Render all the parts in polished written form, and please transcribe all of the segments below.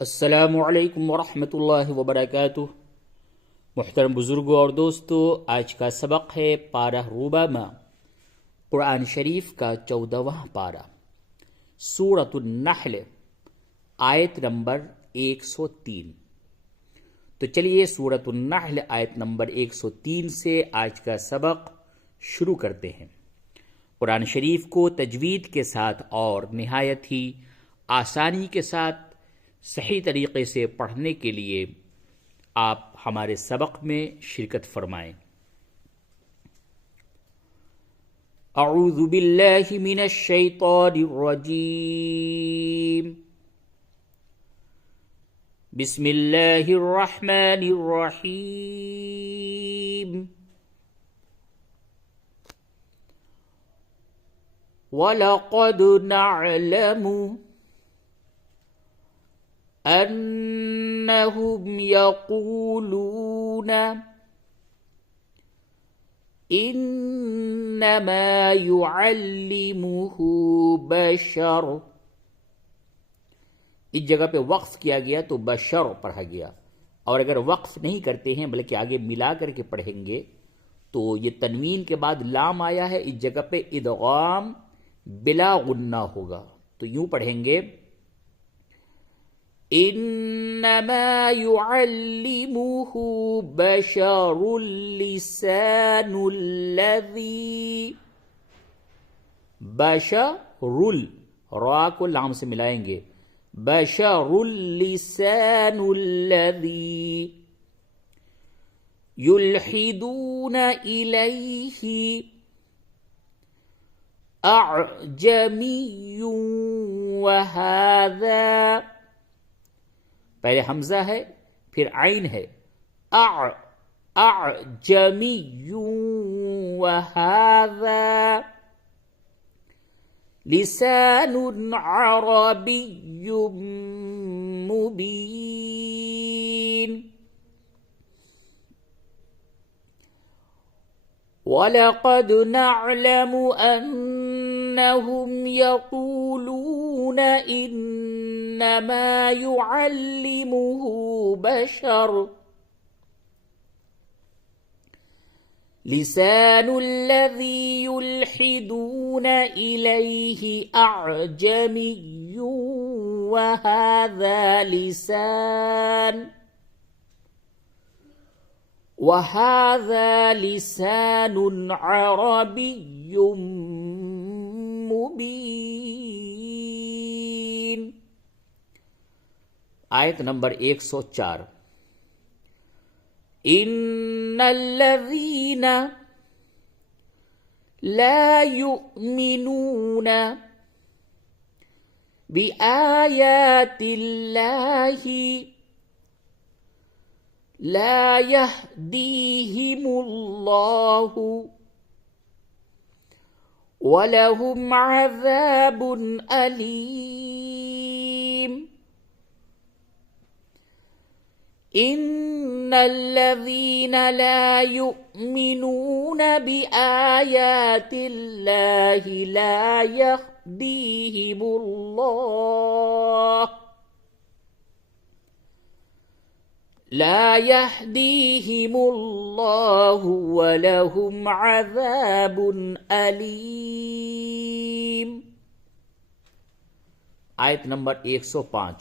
अस्सलामुअलैकुम वरहमतुल्लाहि वबरकातुह। मुहतरम बुजुर्गों और दोस्तों, आज का सबक है पारा रूबामा, कुरान शरीफ का 14वां पारा, सूरतुन नहल, आयत नंबर 103। तो चलिए सूरतुन नहल आयत नंबर 103 से आज का सबक शुरू करते हैं। कुरान शरीफ को तजवीद के साथ और निहायत ही आसानी के साथ सही तरीके से पढ़ने के लिए आप हमारे सबक में शिरकत फरमाएं। अऊज़ु बिल्लाहि मिनश शैतानिर रजीम। बिस्मिल्लाहिर रहमानिर रहीम। वलक़द नअलमु अन्नहुम यक़ूलून इन्नमा युअल्लिमुहु बशर। इस जगह पे वक्फ किया गया तो बशर पढ़ा गया, और अगर वक्फ नहीं करते हैं बल्कि आगे मिला करके पढ़ेंगे तो ये तनवीन के बाद लाम आया है, इस जगह पे इदगाम बिला गुन्ना होगा। तो यूं पढ़ेंगे इन्नमा युअल्लिमुहु बशरुल लिसानुल्लज़ी। बशरुल, रा को लाम से मिलाएंगे, बशरुल लिसानुल्लज़ी युल्हिदून इलैहि अअजमिय्युन वहाज़ा। पहले हमजा है फिर आइन है, अअजमिय्युन वहाज़ा लिसानुन अरबिय्युम मुबीन। वलक़द नअलमु अन्नहुम यक़ूलून इन्नमा युअल्लिमुहु बशर लिसानुल्लज़ी युल्हिदून इलैहि अअजमिय्युन वहाज़ा लिसानुन अरबिय्युम मुबीन। आयत नंबर 104। इन्नल्लज़ीना ला युमिनून बिआयातिल्लाहि ला यहदीहिमुल्लाहु वलहुम अज़ाबुन अलीम। इन्नल्लज़ीना ला युमिनून बिआयातिल्लाहि ला यहदीहिमुल्लाहु वलहुम अज़ाबुन अलीम। आयत नंबर 105।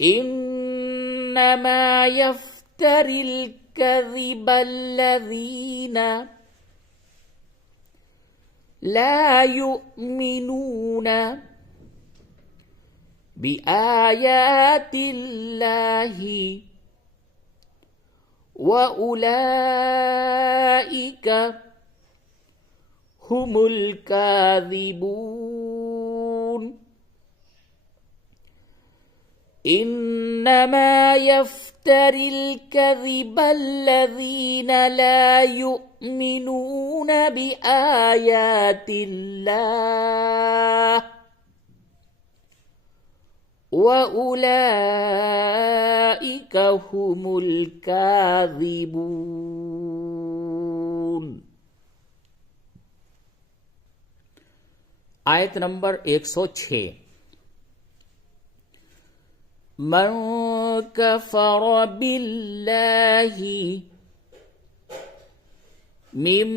इन्नमा यफ्तरिल कज़िबल्लज़ीना ला युमिनून बिआयातिल्लाहि व उलाइका हुमुल काज़िबून। इन्नमा यफ्तरिल कज़िबल्लज़ीना ला युमिनून बिआयातिल्लाह व उलाइका हुमुल काज़िबून। आयत नंबर 106। من كفر بالله من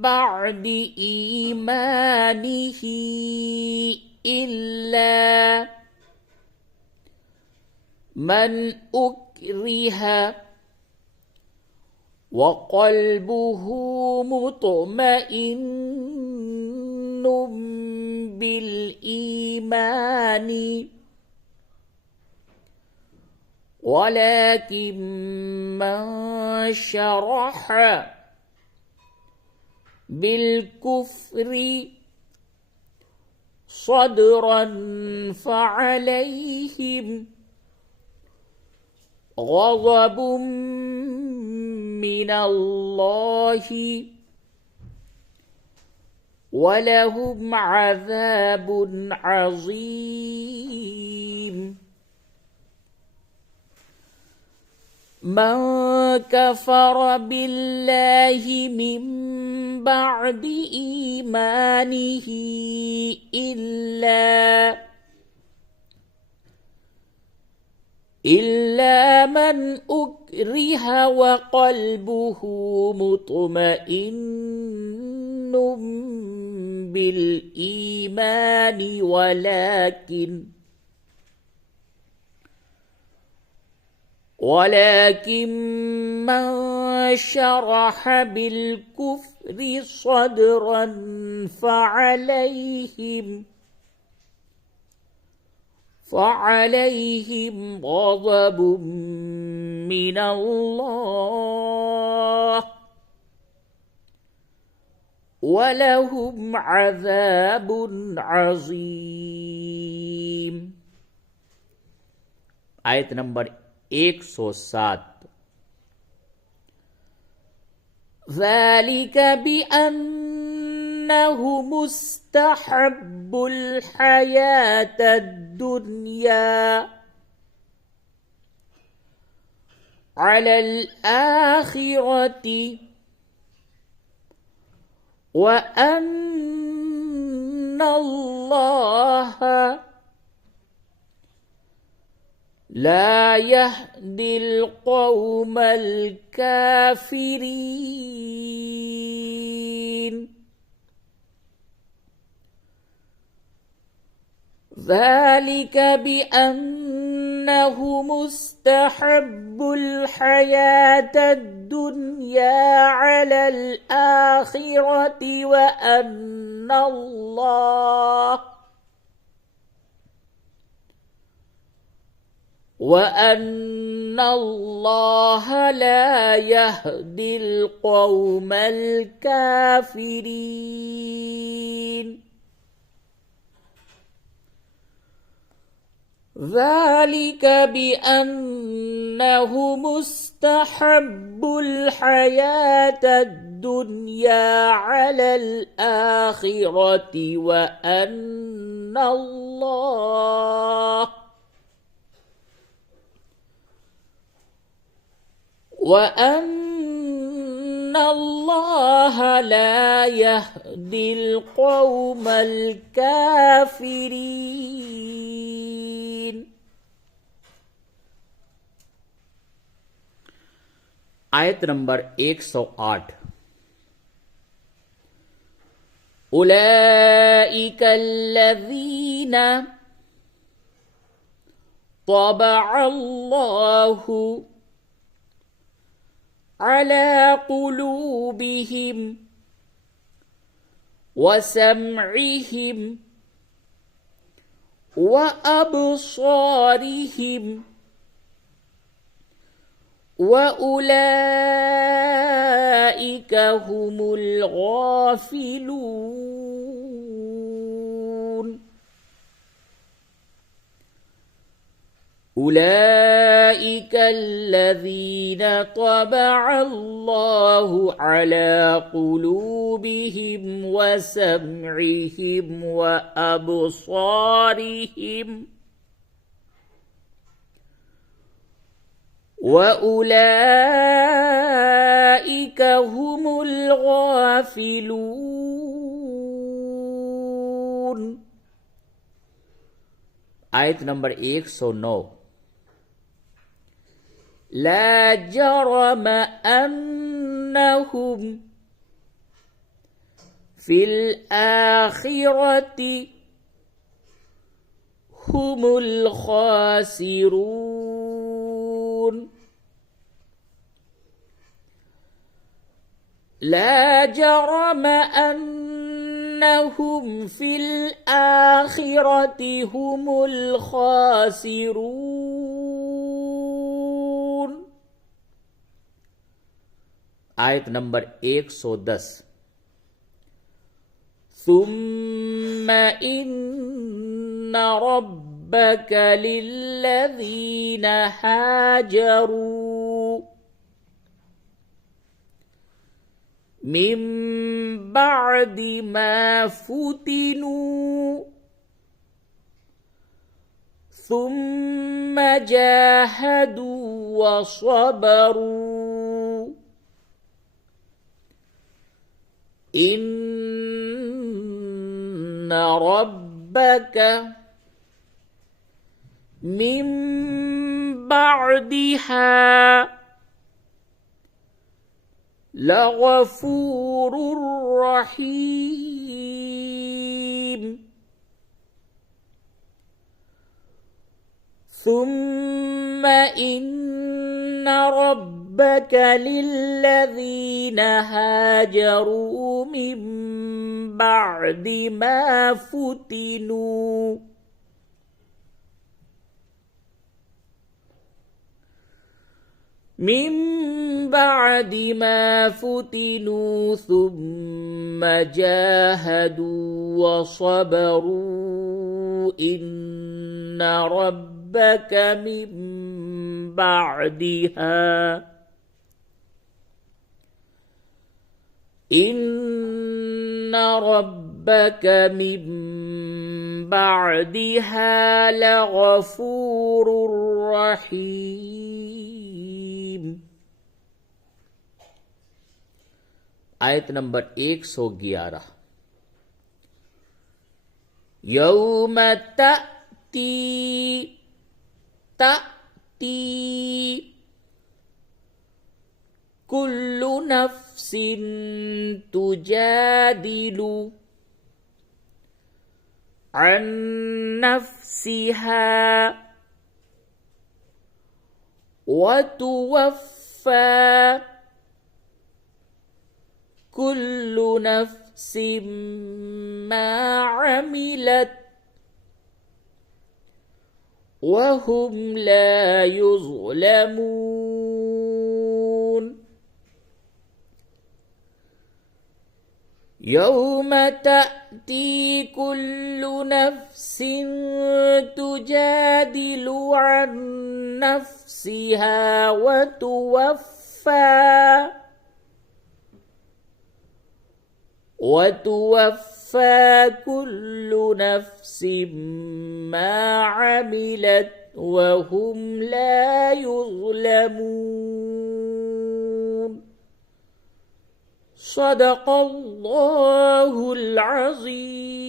بعد إيمانه إلا من أكره وقلبه مطمئن بالإيمان ولكن من شرح بالكفر صدرا فعليهم غضب من الله ولهم عذاب عظيم. من كفر بالله من بعد إيمانه إلا من أكره وقلبه مطمئن بالإيمان ولكن من شرح بالكفر صدرا فعليهم غضب من الله ولهم عذاب عظيم. आयत नंबर 107. ذلك بأنه مستحب الحياة الدنيا على الآخرة وأن الله لا يهدي القوم الكافرين. ذلك بأنه مستحب الحياة الدنيا على الآخرة وأن الله لا يهدي القوم الكافرين. ذلك بأنه مستحب الحياة الدنيا على الآخرة وأن الله لا يهدي القوم الكافرين. आयत नंबर 108. أولئك الذين طبع الله على قلوبهم وسمعهم وأبصارهم وأولئك هم الغافلون. أولئك الذين طبع الله على قلوبهم وسمعهم وأبصارهم وأولئك هم الغافلون. आयत नंबर 109. لا جرم أنهم في الآخرة هم الخاسرون. لا جرم أنهم في الآخرة هم الخاسرون. आयत नंबर 110 ثم إن ربك للذين هاجروا من بعد ما فتنوا ثم جاهدوا وصبروا إن ربك من بعدها لغفور رحيم. ثم إن ربك للذين هاجروا من بعد ما فتنوا ثم جاهدوا وصبروا إن ربك من بعدها لغفور رحيم. आयत नंबर 111 यौम तअती कुल्लु नफ्सिन तुजादिलु अन नफ्सिहा वतुवफ्फा कुल्लु नफ्सिन मा अमिलत वहुम ला युज़लमून। यौम तअती कुल्लु नफ्सिन तुजादिलु अन नफ्सिहा وتوفى كل نفس ما عملت وهم لا يظلمون. صدق الله العظيم.